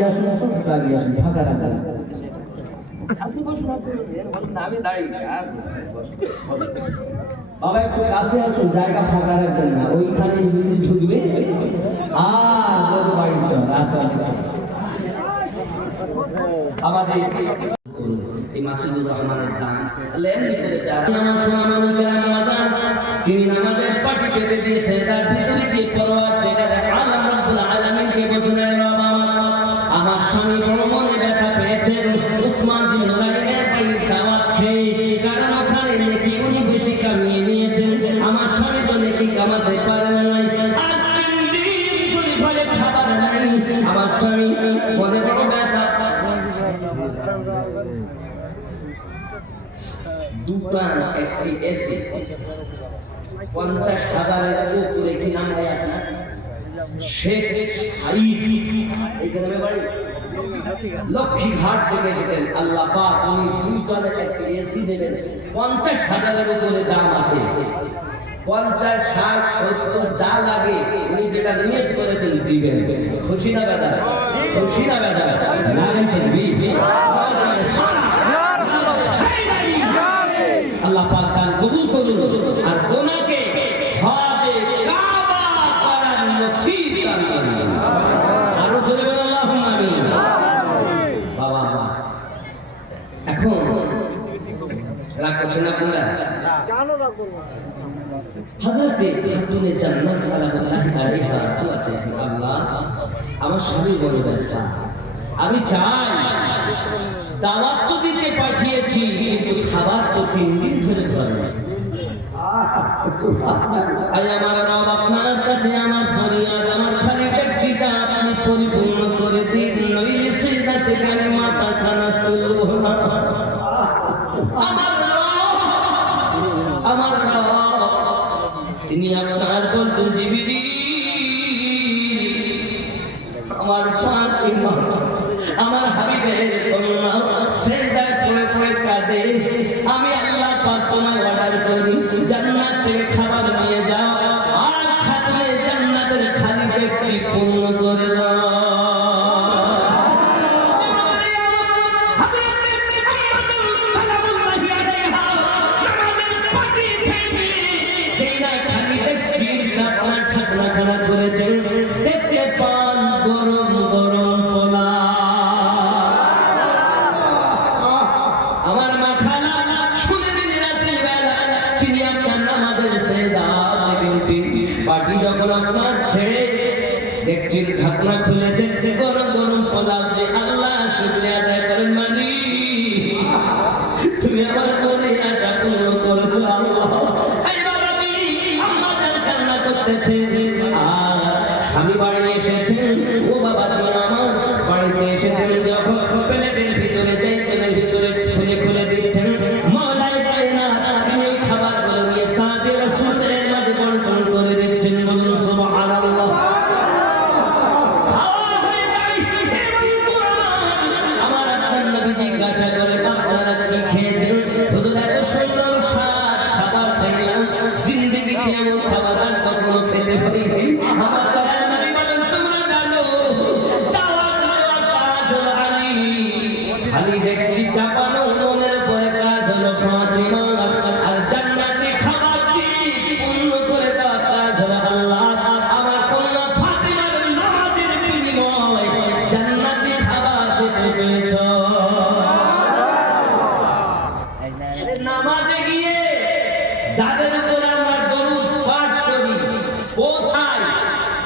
এগিয়ে আসুন, একটু এগিয়ে আসুন, ফাঁকা রাখেন। বাবা একটু কাছে আসুন, জায়গা ফাঁকা রাখবেন না, ওইখানে ঢুকবে আর বড় বাড়ি চল। আমাদের এই মাসুদুর রহমানের দান আল্লাহ এমনি করে চায়। আমার সোনামণি কেরাম তিনি নামাজের পাটি পেতে দিয়েছে, তার ভিতরে কি পরওয়ারদিগার আলম রব্বুল আলামিনকে বলছেন, আমার স্বামী বড় মনে ব্যথা পেয়েছেন উসমান জিন নুরাইনের বাড়ির দাওয়াত খেয়ে, কারণ ওখানে নেকি উনি বেশি কামিয়ে নিয়েছেন, আমার স্বামী তো নেকি কামাতে পারেন নাই। আজ 3 দিন ধরে ঘরে খাবার নাই, আমার স্বামী মনে বড় ব্যথা। দুপান একটি এসি 50,000-এর উপরে, কি নাম হয় আপনার? শেখ সাইদ, এই গ্রামে বাড়ি, লক্ষ্মীঘাট থেকে এসেছেন। আল্লাহ পাক উনি 2 তলের একটি এসি দেবেন, 50,000-এর উপরে দাম আছে। 50, 60, 70 যা লাগে উনি যেটা নিয়ত করেছেন দিবেন। খুশি না বেদা? খুশি না বেদা? নারী তাকবীর, আল্লাহ পাক দান কবুল করুন আর ওনাকে হজে কাবা করার নসিব দান করুন। আর জোরে বলেন আল্লাহুম্মা আমিন। বাবা এখন রাগ করছেন আপনারা? কেন রাগ করব? হযরতে খাতুনে জান্নাত সাল্লাল্লাহু আলাইহি ওয়া সাল্লাম, আল্লাহ আমার স্বামী বড় ব্যথা, আমি চাই দাওয়াত তো দিতে পাঠিয়েছি কিন্তু খাবার তো 3 দিন ধরে ধরে। আয় আমার রব, আপনার কাছে আমার ফরিয়াদ, আমার খালি পেটটা আপনি পরিপূর্ণ করে দিন, নইলে সিজদা থেকে আমি মাথা খানা তুলব না। আমার রব তিনি আপনার বলছেন, জিবরিল আমার ফাতিমা আমার হাবিবের কন্যা সিজদায় পড়ে পড়ে কাঁদে, আমি আল্লাহ পাক তোমায় অর্ডার করি জান্নাত থেকে খাবার নিয়ে যাও আর খাতুনে জান্নাতের খালি পেটটি পূর্ণ করে দাও। দেখতে পান গরম গরম পোলা, আমার মা খালা শুনে দিন রাতের বেলা তিনি আপনার নামাজের সেজদা দেবেন। পাটি যখন আপনার ছেড়ে দেখছেন ঢাকনা খুলে দেখতে গরম গরম পোলাও, যে আল্লাহ শুকরিয়া আদায় করেন, মালিক তুমি আমার মনে আশা পূর্ণ করেছো। আল্লাহ এই বাবাজি আম্মা জান কান্না করতেছে, স্বামী বাড়ি এসেছেন, ও বাবাজি আমার বাড়িতে এসেছেন, যখন প্লেটের ভিতরে চাইতেনের ভিতরে খুলে খুলে দিচ্ছেন, মওলাই কায়নাত তিনি খাবারগুলো নিয়ে সাহাবে রাসূলের মাঝে বন্টন করে দিচ্ছেন। বলুন সুবহানাল্লাহ। খাওয়া হয়ে যায় এবং আমার আপনার নবী জিজ্ঞাসা করে, আপনারা কি খেয়েছেন? হুজুর এত সুন্দর স্বাদ খাবার খাইলাম, জিন্দেগিতে এমন খাবার আর কখনো খেতে পারিনি। আমার খালি দেখছি চাপানো মনের উপরে কাজ হলো ফাতিমা, আর জান্নাতি খাবার দিয়ে পূর্ণ করে দেওয়া কাজ হলো আল্লাহ। আমার কন্যা ফাতিমার নামাজের বিনিময় জান্নাতি খাবার পেতে পেরেছ। নামাজে গিয়ে যাদের উপরে আমরা দরুদ পাঠ করি পৌঁছাই,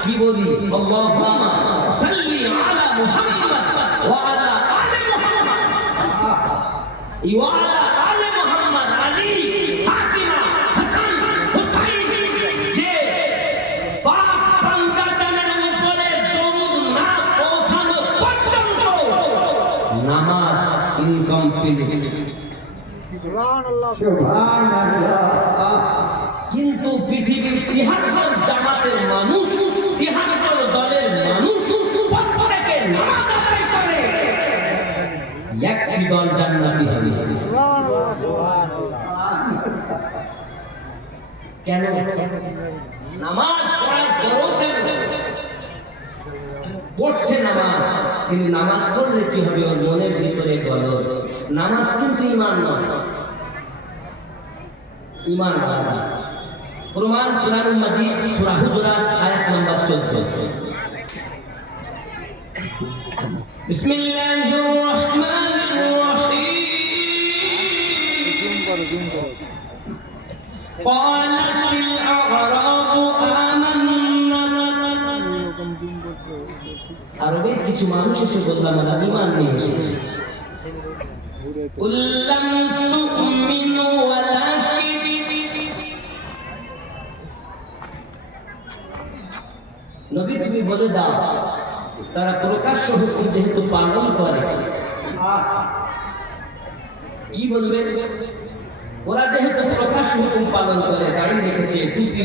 কি বলি? আল্লাহুম্মা সাল্লি আলা মুহাম্মাদ ওয়া আলা وعلى آل محمد علي فاطمة হাসান হুসাইন, যে পাক পঞ্চায়েতের উপরে দরুদ না পৌঁছানো পর্যন্ত নামাজ ইনকমপ্লিট। সুবহানাল্লাহ সুবহানাল্লাহ। কিন্তু পৃথিবীর 73 জামাতের মানুষ, 73 দলের মানুষ প্রত্যেকে নামাজ আদায় করে, একটি দল জান্নাতি হবে। কেন? নামাজ পড়ার পরও পড়ছে নামাজ, কিন্তু নামাজ পড়লে কি হবে? ওর মনের ভিতরে বলো নামাজ কিন্তু ঈমান নয়, ঈমান আলাদা। প্রমাণ কোরআন মাজিদ সূরা হুজুরাত আয়াত নাম্বার 14। বিসমিল্লাহির রহমানির রহিম। ক্বালাতিল আ'রাবু আমান্না। আরবের কিছু মানুষ এসে বলল আমরা ঈমান নিয়ে এসেছি। কুল লাম তু'মিনু ওয়ালাকিন, নবী তুমি বলে দাও তারা প্রকাশ্য হুকুম যেহেতু পালন করে, কি বলবে? ওরা যেহেতু প্রকাশ্য হুকুম পালন করে, দাড়ি রেখেছে, টুপি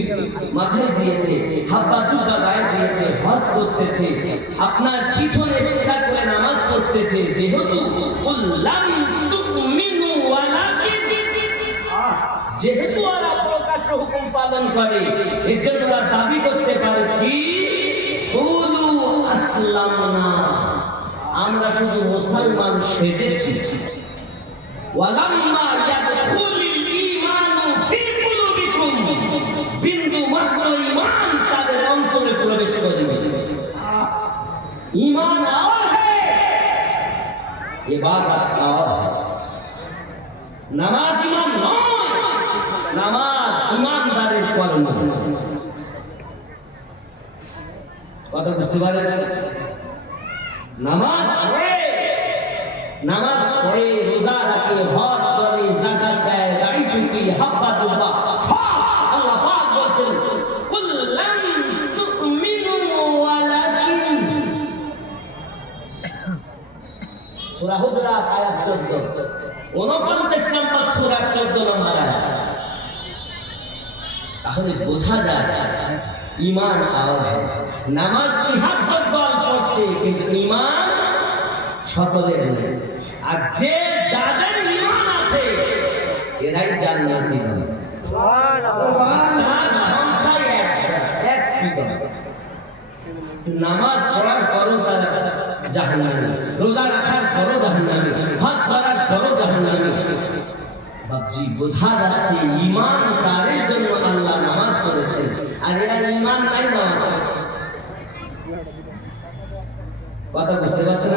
মাথায় দিয়েছে, হাব্বা জুব্বা গায়ে দিয়েছে, হজ করতেছে, আপনার পিছনে পিঠা করে নামাজ পড়তেছে, যেহেতু কুল্লাম তুমিনু ওয়ালাকিন, যেহেতু ওরা প্রকাশ্য হুকুম পালন করে, এর জন্য ওরা দাবি করতে পারে কি? কুলু আসলামনা, আমরা শুধু মুসলমান সেজেছি। ওয়ালাম্মা ইয়াদখুলুল ঈমানু ফি কুলুবিকুম, বিন্দু মাত্র ঈমান তাদের অন্তরে প্রবেশ করিবে। ঈমান और है, ইবাদত और है। নামাজ ঈমান নয়, নামাজ ঈমানদারের কর্ম। কথা বুঝতে পারেন? নামাজ পড়ে, নামাজ পড়ে, রোজা রাখে, হজ করে, যাকাত দেয়, দাড়ি টুপি, হাব্বা জুব্বা, আল্লাহ পাক বলছেন কুল লাম তুমিনু ওয়ালাকিন। সূরা হুজুরাত আয়াত 14, 49 নম্বর সূরা 14 নম্বর আয়াত। তাহলে বোঝা যায় ঈমান আওয়াজ। নামাজ ইহাত্তর দল পড়ছে কিন্তু ঈমান সকলের নেই। আর যে যাদের ঈমান আছে এরাই জান্নাতি হবে। সুবহানাল্লাহ। সংখ্যায় একটি দল। নামাজ পড়ার পরও তারা জাহান্নামী, রোজা রাখার পরও জাহান্নামী, হজ করার পরও জাহান্নামী। বাবজি বোঝা যাচ্ছে ঈমান তাদের জন্য আল্লাহ নামাজ করেছেন, আর এরা ঈমান নাই নামাজ। কথা বুঝতে পারছেন?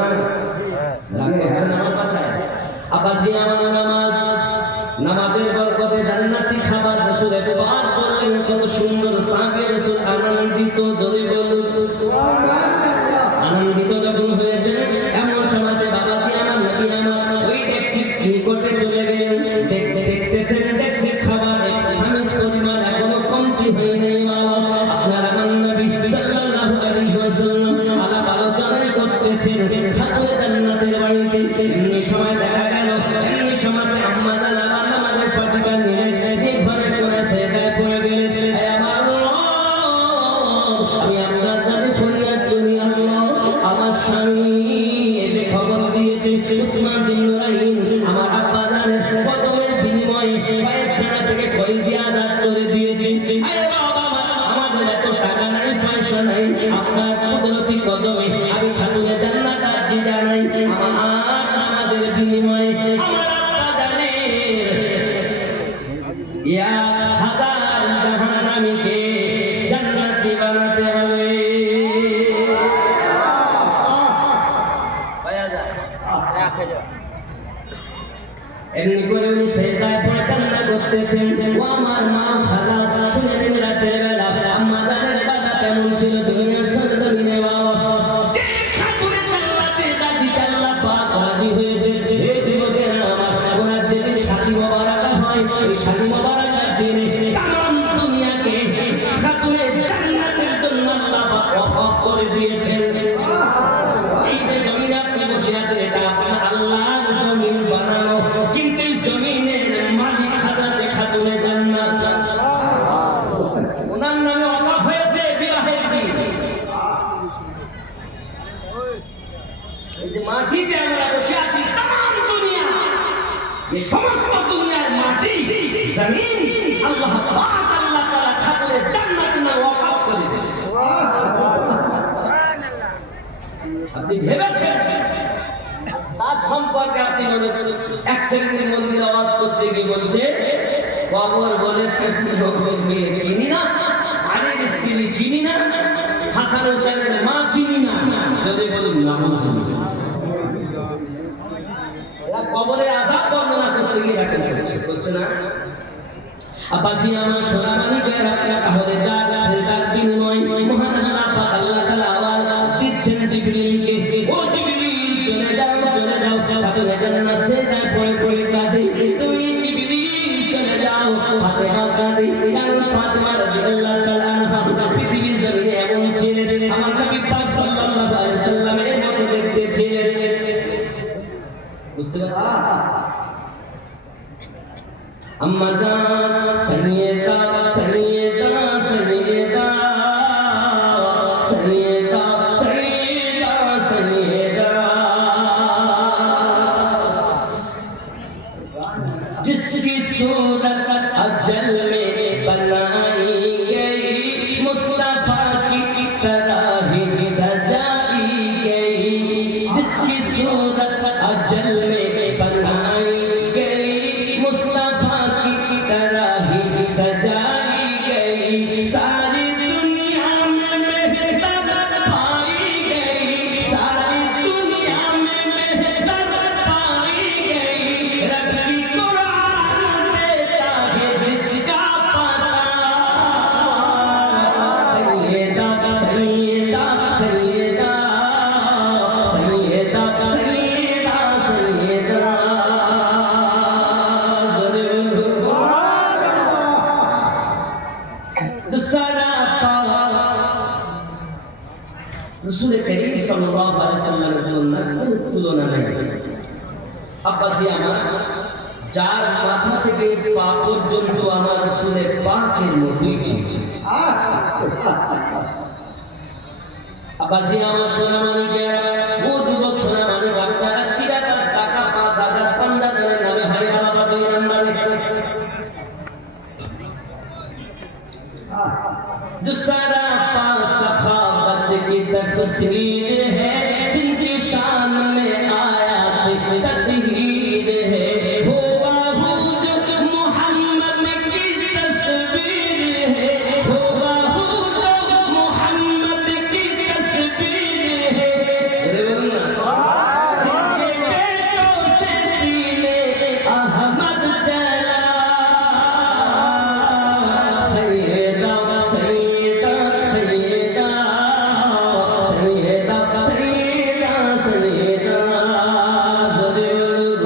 আব্বাজি আমার নামাজ, নামাজের বরকতে জান্নাতি খাবার রাসূল পাক বললেন, কত সুন্দর সাহাবী রাসূল আনন্দিত, জোরে বলুন সুবহানাল্লাহ। আনন্দিত যখন হয়েছে এমন সময়তে বাবাজি আমার নবী আমার ওই ডেকচির নিকটে চলে গেলেন। দেখতেছেন ডেকচির খাবার এক চামচ পরিমাণ এখনো কমতি হয় নাই। বাবা আপনার আমার নবী সাল্লাল্লাহু আলাইহি ওয়াসাল্লাম আলাপ আলোচনা করতেছেন খাতুনে জান্নাতের বাড়িতে। এমনি সময় দেখা গেল, এমনি সময়তে আম্মা জান আমার নামাজের পাটিটা নিলেন, এই ঘরে কোণে সেজদায় পড়ে গেলেন। হে আমার রব, আমি আপনার কাছে ফরিয়াদ করি আল্লাহ, আমার স্বামী এসে খবর দিয়েছে উসমান বিন নুরাইন আমার আব্বা জানের কদমের বিনিময়ে পায়খানা থেকে কয়েদি আজাদ করে দিয়েছে। হে বাবা, আমাদের এত টাকা নাই, পয়সা নাই, আপনার কুদরতি কদমে আমি খাতুনে জান্নাত আরজি জানাই, আমার নামাজের বিনিময়ে আমার আব্বা জানের 1000 জাহান্নামীকে জান্নাতি বানাতে হবে। এমনি করে উনি সেজদায় পড়ে কান্না করতেছেন। ও আমার মা খালা, শুনে দিন রাতের বেলা আম্মা জানের বাবা কেমন ছিল দুনিয়ার সরজমিনে। বাবা যে খাতুনে জান্নাতে বাজিতে আল্লাহ পাক রাজি হয়েছে। এই যুবকেরা আমার, ওনার যেদিন শাদী মোবারক হয়, এই শাদী মোবারকের দিনে তাম দুনিয়াকে খাতুনে জান্নাতের জন্য আল্লাহ পাক ওয়াকফ করে দিয়েছেন। এই যে জমিন আপনি বসে আছেন, এটা আপনার আল্লাহর জমিন বানানো, কিন্তু এই জমিনের মালিক হাজারে খাতুনে জান্নাত, ওনার নামে ওয়াকফ হয়েছে বিবাহের দিন। এই যে মাটিতে আমরা বসে আছি, তাম দুনিয়া, এই সমস্ত দুনিয়ার মাটি জমিন আল্লাহ পাক আল্লাহ তাআলা খাতুনে জান্নাতের নামে ওয়াকফ করে দিয়েছে। আপনি ভেবেছেন তার সম্পর্কে আপনি মনে এক সেকেন্ডের মধ্যে আওয়াজ করতে গিয়ে বলছে কবর বলেছে নবীর মেয়ে চিনি না, আলীর স্ত্রী চিনি না, হাসান হোসেনের মা চিনি না। যদি বলুন না এরা কবরের আযাব বর্ণনা করতে গিয়ে এরা কেন করছে না? আব্বাজি আমার সোনা মানিকের আপনার তাহলে যার সেটার বিনিময় মহান আল্লাহ পাক আল্লাহ তাআলা আওয়াজ দিচ্ছেন জিবরিলকে, ও জিবরিল চলে যাও খাতুনে জান্নাত সেজদায় পড়ে পড়ে কাঁদে, তুমি জিবরিল চলে যাও ফাতেমা কাঁদে, কারণ ফাতেমা রাদিয়াল্লাহু তাআলা আনহা পৃথিবীর জমিনে এমন ছিলেন আমার নবী পাক সাল্লাল্লাহু আলাইহি সাল্লামের মতো দেখতে ছিলেন। বুঝতে পারছেন? अम्मा जान सैयदा सैयदा सैयदा सैयदा सैयदा सैयदा जिसकी सूरत अजल में बनाई गई मुस्तफा की तरह ही सजाई गई, जिसकी सूरत अजल में बनाई गई मुस्तफा सजाई गई, सारी दुनिया में बेहतर पाई गई, सारी दुनिया में बेहतर पाई गई, रब की कुरान देता है जिसका पता। सैयदा सैयदा सैयदा सैयदा सैयदा सैयदा রাসূল করিম সাল্লাল্লাহু আলাইহি ওয়াসাল্লামের কোনো তুলনা নেই। আব্বাজি আমার যার মাথা থেকে পা পর্যন্ত আমার রাসূলের পাকের মতোই ছিল। আব্বাজি আমার সোনামানিকেরা, ও যুবক সোনামানিক, আপনারা কিরাটার টাকা 5000 পান্ডাদের নামে হয় বাবা 2 নম্বরে दूसरा पास सखावत की तफसीर है, जिनकी शान में आयात तत्हीर है, हो बाहू जो मोहम्मद की तस्वीर है, हो बाहू जो मोहम्मद की तस्वीर है, जिनके पेटों से दीने अहमद चला। सैयदा सैयदा सैयदा सैयदा सैयदा सैयदा ज़रूर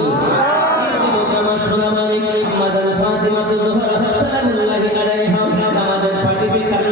আমার সোনা মানিক মাদান ফাতিমা তো জোহরা সালামুল্লাহি আলাইহা আমাদের পার্টি বিকার